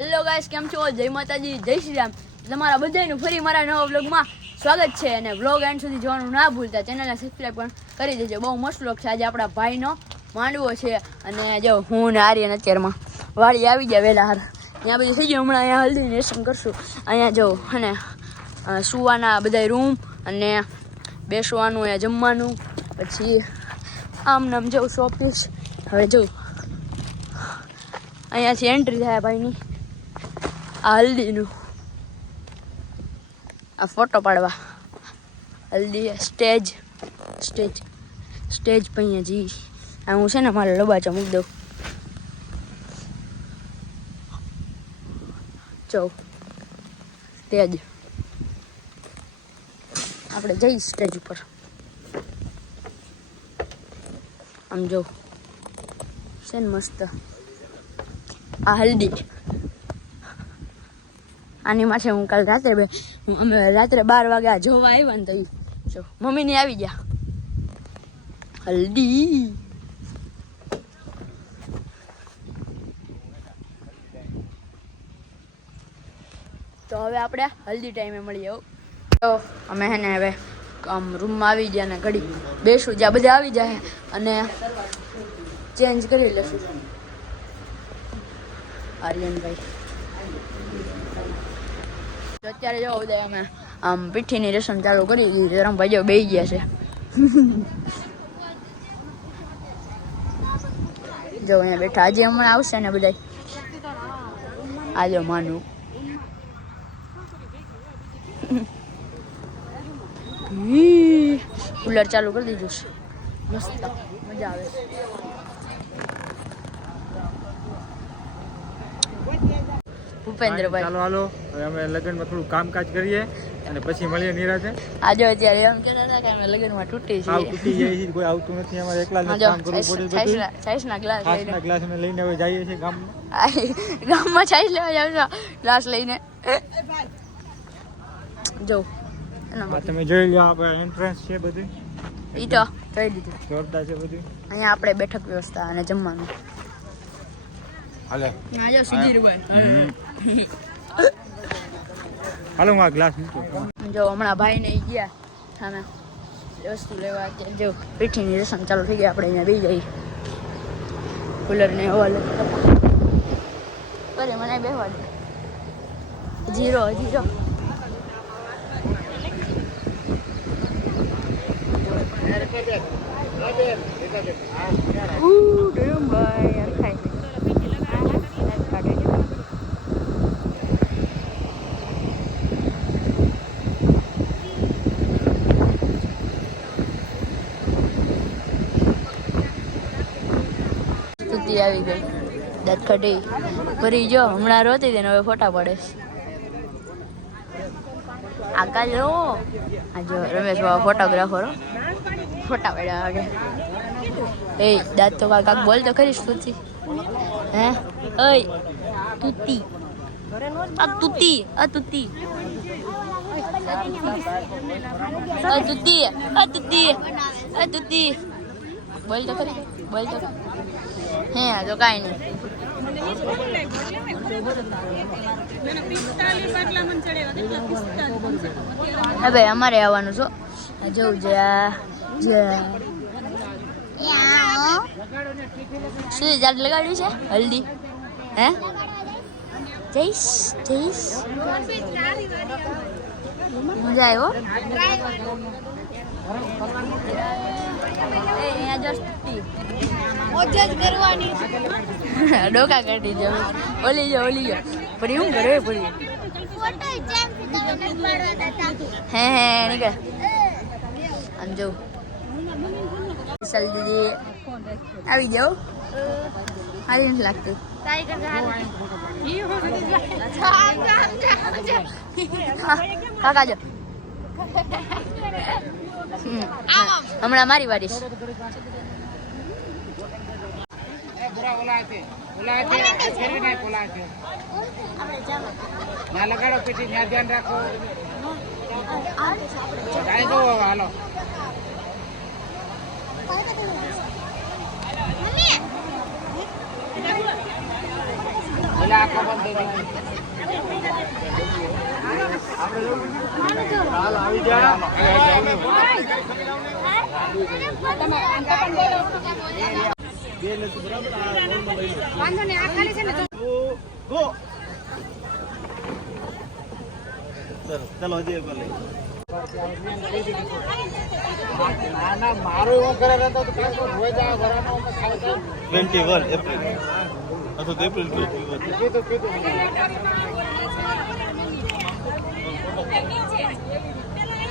Hello guys કેમ છો? જય માતાજી, જય શ્રી રામ. તમારા બધાનું ફરી મારા નવા વ્લોગમાં સ્વાગત છે અને વ્લોગ એન્ડ સુધી જોવાનું ના ભૂલતા ચેનલને સબસ્ક્રાઈબ પણ કરી દેજો. બહુ મસ્ત વ્લોગ છે. આજે આપણા ભાઈનો માંડવો છે અને જો હું ને આર્યન અત્યારમાં વાળી આવી ગયા વહેલા હાર. ત્યાં બધું થઈ ગયું. હમણાં અહીંયા હલ્દી નેશન કરશું. અહીંયા જો અને સુવાના બધા રૂમ અને બેસવાનું, અહીંયા જમવાનું, પછી આમ નામ જવું શોપીસ હવે જવું અહીંયાથી એન્ટ્રી થાય ભાઈની. હલ્દીનું આ ફોટો પાડવા. હલ્દી સ્ટેજ સ્ટેજ સ્ટેજ અહીંયા જી આ હું છે ને મારે લબાચા મૂકી દઉં. જો. સ્ટેજ આપણે જઈ સ્ટેજ ઉપર. આમ જો. છે ને મસ્ત. આ હલ્દી આની માથે હું કાલ રાત્રે બે અમે રાત્રે બાર વાગ્યા જોવા આવ્યા ને તો જો મમ્મીને આવી ગયા. હલ્દી. તો હવે આપણે હલ્દી ટાઈમે મળીએ તો અમે હે ને હવે આમ રૂમમાં આવી ગયા ને ઘડી બેસું, જ્યાં બધા આવી જાય અને ચેન્જ કરી લેશું આર્યનભાઈ. અત્યારે જો બધા અમે, આમ પીઠીની રસમ ચાલુ કરી દીધી રમભાઈ જો બેસી ગયા છે. જો અહીંયા બેઠા. આજે હમણાં આવશે ને બધા આજે માનું. કુલર ચાલુ કરી દીધું છે. મસ્ત. મજા આવે ભૂપેન્દ્રભાઈ. ચાલો હાલો. હવે અમે લગ્નમાં થોડું કામકાજ કરીએ અને પછી મળીએ નિરાતે. આજે અત્યારે એમ કહેતા હતા કે અમે લગ્નમાં તૂટી આવ તૂટી જાય છે કોઈ આવતું નથી અમારે એકલા કામ કરવું પડે બધું. છાઈસ ના ગ્લાસ લઈને. છાસના ગ્લાસ અમે લઈને હવે જઈએ છીએ ગામમાં. ગામમાં છાઈસ લેવા જાવ છો? ગ્લાસ લઈને. જો તમે જોઈ લો આપણે એન્ટ્રન્સ છે બધું. ઈ તો. કહી દીધું જોરદાર છે બધું. અહીંયા આપણે બેઠક વ્યવસ્થા અને જમવાનું. હાલો હા જો સુધીરભાઈ હાલો હું આ ગ્લાસ જો હમણાં ભાઈ ને ગયા. સામે વસ્તુ લેવા કે જો પીઠીની રસમ ચાલુ થઈ ગઈ આપણે અહીંયા બેસી જઈએ. કુલરને હવા કરે મને બેસવા દે. Zero zero. ઉહ, ડુમભાઈ, યાર ખાય. સ્તુતિ આવી ગઈ. દાંત ખટી ભરી જો, હમણાં રોતી તેને હવે ફોટા પડે. આકાશ રો આ જો, રમેશ બાબા ફોટોગ્રાફર ફોટા પડ્યા આગળ એ, દાંત તો કાક બોલ તો ખરી સ્તુતિ. હે? ઓય, તુતી. આ તુતી આ તુતી. આ તુતી આ તુતી આ તુતી. બોલ તો ખરી, બોલ તો હે તો કાંઈ નહીં. હવે અમારે આવવાનું છો જવું છે જે શું જાત લગાડ્યું છે? હલ્દી. હે? જઈશ જઈશ. મજા આવ્યો ડોકા કાઢી જાવ ઓલી જાવ ઓલી જાવ પડી હું કરે પડી હે હે નીકળ આમ જો. વિશાલ દીદી. આવી જાઓ. સારી નથી લાગતું. કાકા જો. હમણાં મારી વારીશ ના વાંધો નહીં આ ખાલી છે ને ગો ચલો હજી એક વાર લઈ ના ના મારો એવો કરે રહેતો તો કાંઈ કોઈ હોય જાય વરાનો અમે ખાઈ જાય. ટ્વેન્ટી વન એપ્રિલ અથવા તો એપ્રિલ ટ્વેન્ટી વન કીધું કીધું થોડું લઈ લો. હા, કરો તમે. ચાલો. એ બેન જગ્યા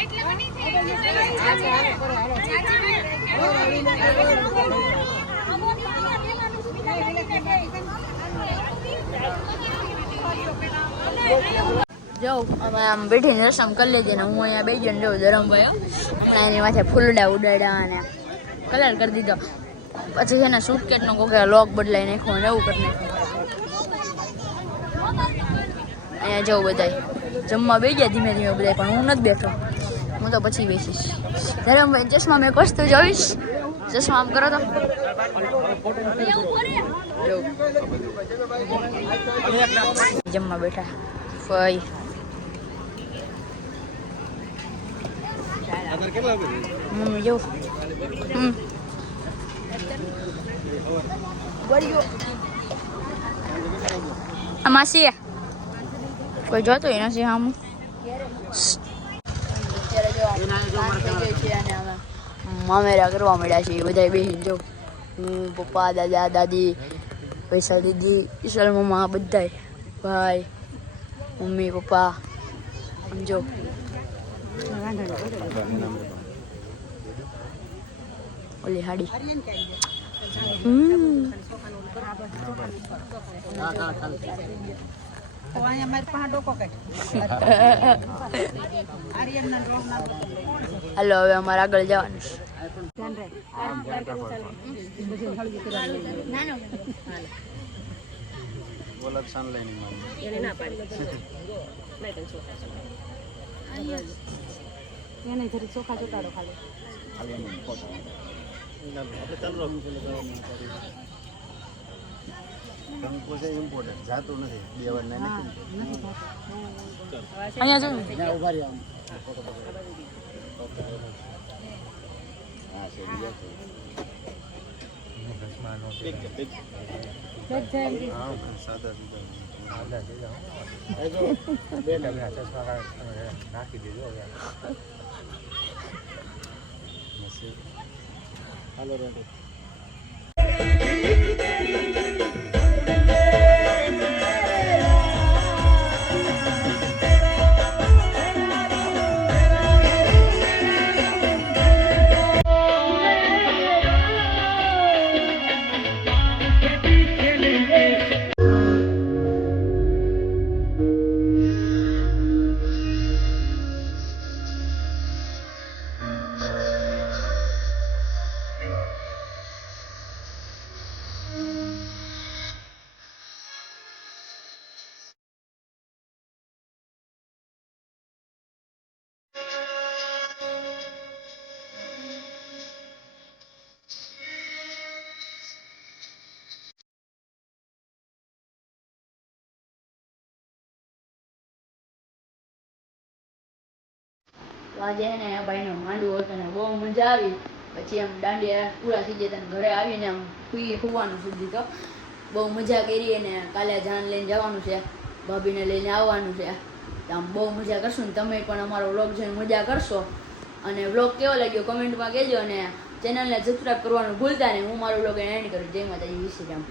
જે અમે આમ બેઠીને રસમ કરી લીધી ને હું અહીંયા બેસી ને જો ધરમભાઈ આપણે એની માથે ફૂલડા ઉડાડ્યા અને કલર કરી દીધો. પછી છે ને સુટકેટનો કોઈ લોક બદલાઈ નાખ્યો અને એવું કરી નાખ્યું. અહીંયા જવું બધાય. જમવા બે ગયા ધીમે ધીમે બધાય, પણ હું નથી બેઠો. હું તો પછી બેસીશ ધરમભાઈ ચશ્મા મેં કસતું જોઈશ ચશ્મા આમ કરો તો. જમવા બેઠા. ફઈ. હમ, જો. હમ. આ માસી કોઈ જોતું નથી આમ મામેરા કરવા મળ્યા છે બધા બેસીને જો. હું, પપ્પા, દાદા, દાદી, પૈસા, દીદી ઈશ્વર મમ્મા, બધાય. ભાઈ, મમ્મી, પપ્પા સમજો ઓલી હાડી. હમ. હાલો હવે અમારે આગળ જવાનું છે. બોલક સાન લાઈનમાં એને જરી ચોખા ચોટાડો ખાલી. આપણે ચાલુ રાખવું કંકુ છે ઇમ્પોર્ટન્ટ જાતું નથી. બે વાર ના અહીંયા જો. ત્યાં ઊભા રહ્યા આમ. હા છે બીજા છે. નાખી દેજો. હાલો રેડી. છે ને ભાઈનો માંડવો હતો ને બહુ મજા આવી. પછી આમ દાંડિયા પૂરા થઈ જતા ઘરે આવીને આમ સુઈ સુવાનું સુધી તો. બહુ મજા કરી અને કાલે જાન લઈને જવાનું છે. ભાભીને લઈને આવવાનું છે. આમ બહુ મજા કરશું ને તમે પણ અમારો વ્લોગ જોઈને મજા કરશો. અને વ્લોગ કેવો લાગ્યો કમેન્ટમાં કહેજો અને ચેનલને સબસ્ક્રાઈબ કરવાનું ભૂલતા નહીં. હું મારો વ્લોગ એન્ડ કરું. જય માતાજી વિશે રામ.